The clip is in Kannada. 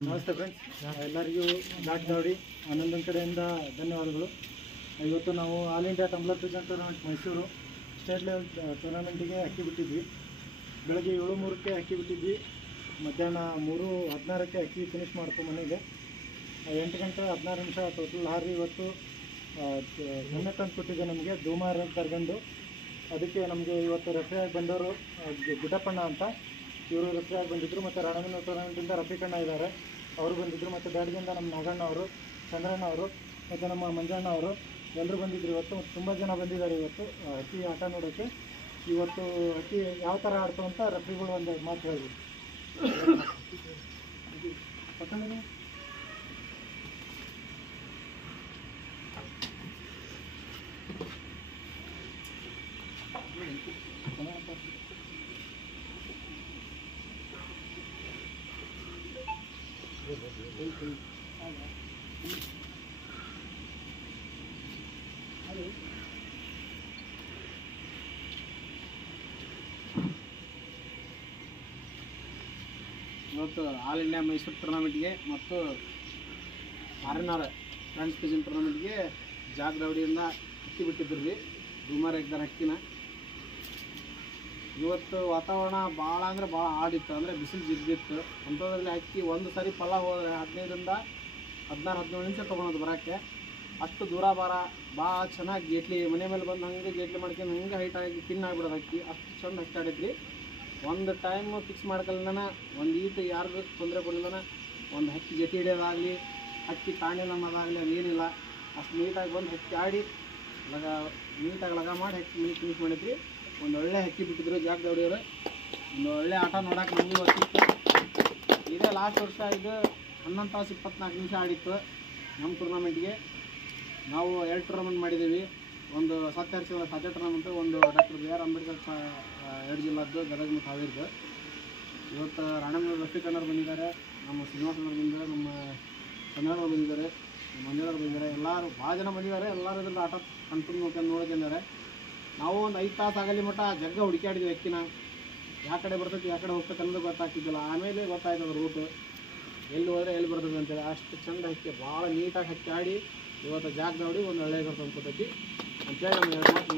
ನಮಸ್ತೆ ಫ್ರೆಂಡ್ಸ್, ಎಲ್ಲರಿಗೂ ಜಾಕ್ ದಾವಡಿ ಆನಂದನ್ ಕಡೆಯಿಂದ ಧನ್ಯವಾದಗಳು. ಇವತ್ತು ನಾವು all India tumbler pigeon tournament Mysuru state level ಟೂರ್ನಮೆಂಟಿಗೆ ಅಕ್ಕಿ ಬಿಟ್ಟಿದ್ವಿ. ಬೆಳಗ್ಗೆ 7:03ಕ್ಕೆ ಅಕ್ಕಿ ಬಿಟ್ಟಿದ್ವಿ. ಮಧ್ಯಾಹ್ನ 3:16ಕ್ಕೆ ಅಕ್ಕಿ ಫಿನಿಷ್ ಮಾಡ್ಕೊ ಮನೆಗೆ 8 ಗಂಟೆ 16 ನಿಮಿಷ ಟೋಟಲ್ ಹಾರಿ. ಇವತ್ತು ಹೆಮ್ಮೆ ತಂದು ಕೊಟ್ಟಿದೆ ನಮಗೆ ಧೂಮಾರ್ ಕರ್ಗಂಡು. ಅದಕ್ಕೆ ನಮಗೆ ಇವತ್ತು ರೆಫ್ರಿಯಾಗಿ ಬಂದವರು ಗುಡ್ಡಪ್ಪಣ್ಣ ಅಂತ, ಇವರು ರೆಫ್ರಿಯಾಗಿ ಬಂದಿದ್ದರು. ಮತ್ತು ರಣವಿನ ಟೂರ್ನಮೆಂಟಿಂದ ರಫೀಕಣ್ಣ ಇದ್ದಾರೆ, ಅವರು ಬಂದಿದ್ದರು. ಮತ್ತು ಬ್ಯಾಡ್ಗಿಂದ ನಮ್ಮ ನಾಗಣ್ಣ ಅವರು, ಚಂದ್ರಣ್ಣ ಅವರು, ಮತ್ತು ನಮ್ಮ ಮಂಜಣ್ಣ ಅವರು ಎಲ್ಲರೂ ಬಂದಿದ್ದರು. ಇವತ್ತು ತುಂಬ ಜನ ಬಂದಿದ್ದಾರೆ ಇವತ್ತು ಅಕ್ಕಿ ಆಟ ನೋಡೋಕ್ಕೆ. ಇವತ್ತು ಅಕ್ಕಿ ಯಾವ ಥರ ಆಡ್ತು ಅಂತ ರೆಫ್ರಿಗಳು ಒಂದು ಮಾತು ಹೇಳಿದ್ರು. ಇವತ್ತು ಆಲ್ ಇಂಡಿಯಾ ಮೈಸೂರು ಟೂರ್ನಮೆಂಟ್ಗೆ ಮತ್ತು ಆರ್ಎನ್ಆರ್ ಫ್ರೆಂಡ್ಸ್ ಪಿಜನ್ ಟೂರ್ನಮೆಂಟ್ಗೆ ಜಾಕ್ ದಾವಡಿಯಿಂದ ಅಕ್ಕಿ ಬಿಟ್ಟಿದ್ರು ರೀ. ಧೂಮಾರ್ ಹಾಕಿದಾರೆ ಅಕ್ಕಿನ. ಇವತ್ತು ವಾತಾವರಣ ಭಾಳ ಅಂದರೆ ಭಾಳ ಆಡಿತ್ತು, ಅಂದರೆ ಬಿಸಿಲು ಜಿಗ್ಗಿತ್ತು. ಅಂಥದ್ರಲ್ಲಿ ಅಕ್ಕಿ ಒಂದು ಸರಿ ಫಲ ಹೋದರೆ 15ರಿಂದ 16-17 ನಿಮಿಷ ತೊಗೊಳೋದು ಬರೋಕ್ಕೆ. ಅಷ್ಟು ದೂರ ಭಾಳ ಚೆನ್ನಾಗಿ ಗೇಟ್ಲಿ ಮನೆ ಮೇಲೆ ಬಂದು ಹಂಗೆ ಗೇಟ್ಲಿ ಮಾಡ್ಕೊಂಡು ಹಂಗೆ ಹೈಟ್ ಆಗಿ ಪಿನ್ ಆಗಿಬಿಡೋದು ಅಕ್ಕಿ. ಅಷ್ಟು ಚಂದ ಅಕ್ಕಿ ಆಡೈತ್ರಿ. ಒಂದು ಟೈಮ್ ಫಿಕ್ಸ್ ಮಾಡ್ಕೊಳ್ಳೋಣ, ಒಂದು ಈಟು ಯಾರಿಗೂ ತೊಂದರೆ ಕೊಡಲಿಲ್ಲನ, ಒಂದು ಹಕ್ಕಿ ಜೊತೆ ಹಿಡಿಯೋದಾಗಲಿ, ಹಕ್ಕಿ ತಾಣಿಲ್ಲ ಅನ್ನೋದಾಗಲಿ ಅದೇನಿಲ್ಲ. ಅಷ್ಟು ನೀಟಾಗಿ ಬಂದು ಹಕ್ಕಿ ಆಡಿ ನೀಟಾಗಿ ಲಗ ಮಾಡಿ ಹಕ್ಕಿ ಫಿನಿಶ್ ಮಾಡಿದ್ರಿ. ಒಂದು ಒಳ್ಳೆ ಹಕ್ಕಿ ಬಿಟ್ಟಿದ್ರು ಜಾಕ್ ದಾವಡಿಯವರು. ಒಂದು ಒಳ್ಳೆ ಆಟ ನೋಡೋಕೆ ನಮಗೆ ಗೊತ್ತಿತ್ತು. ಇದೇ ಲಾಸ್ಟ್ ವರ್ಷ ಇದು 11 ತಾಸು 24 ನಿಮಿಷ ಆಡಿತ್ತು ನಮ್ಮ ಟೂರ್ನಮೆಂಟ್ಗೆ. ನಾವು 2 ಟೂರ್ನಮೆಂಟ್ ಮಾಡಿದ್ದೀವಿ. ಒಂದು ಸತ್ಯಹರಿಸಿದ ಸಾಧ್ಯ ಟೂರ್ನಮೆಂಟು, ಒಂದು ಡಾಕ್ಟರ್ BR ಅಂಬೇಡ್ಕರ್ 2 ಜಿಲ್ಲಾದ್ದು, ಗದಗ ಮತ್ತು ಹಾವೇರಿದು. ಇವತ್ತು ರಾಣಮ್ಮ ರಫೀಕಣ್ಣರು ಬಂದಿದ್ದಾರೆ, ನಮ್ಮ ಶ್ರೀನಿವಾಸನವ್ರು ಬಂದಿದ್ದಾರೆ, ನಮ್ಮ ಚಂದ್ರಣ್ಣ ಬಂದಿದ್ದಾರೆ, ನಮ್ಮ ಮಂಜಣ್ಣವ್ರು ಬಂದಿದ್ದಾರೆ. ಎಲ್ಲರೂ ಭಾಳ ಜನ ಬಂದಿದ್ದಾರೆ. ಎಲ್ಲರೂ ಇದ್ರಲ್ಲಿ ಆಟ ಕಂಟ್ರೋಲ್ ನೋಡ್ಕೊಂಡಿದ್ದಾರೆ. ನಾವು ಒಂದು 5 ತಾಸು ಆಗಲಿ ಮಟ್ಟ ಜಗ್ಗ ಹುಡುಕಾಡಿದ್ವಿ ಅಕ್ಕಿನ. ಯಾವ ಕಡೆ ಬರ್ತೈತಿ ಯಾವ ಕಡೆ ಹೋಗ್ತೈತೆ ಅನ್ನೋದು ಗೊತ್ತಾಗ್ತಿದ್ದಿಲ್ಲ. ಆಮೇಲೆ ಗೊತ್ತಾಯ್ತದ ರೂಟು ಎಲ್ಲಿ ಹೋದರೆ ಎಲ್ಲಿ ಬರ್ತದೆ ಅಂತೇಳಿ. ಅಷ್ಟು ಚೆಂದ ಹಕ್ಕಿ, ಭಾಳ ನೀಟಾಗಿ ಹಕ್ಕಿ ಆಡಿ ಇವತ್ತು ಜಾಕ್ ದಾವಡಿ ಒಂದು ಒಳ್ಳೆಯ ತಂದು ಕೊಟ್ಟೈತಿ ಅಂತೇಳಿ ನಮ್ಗೆ 2 ಮಾತು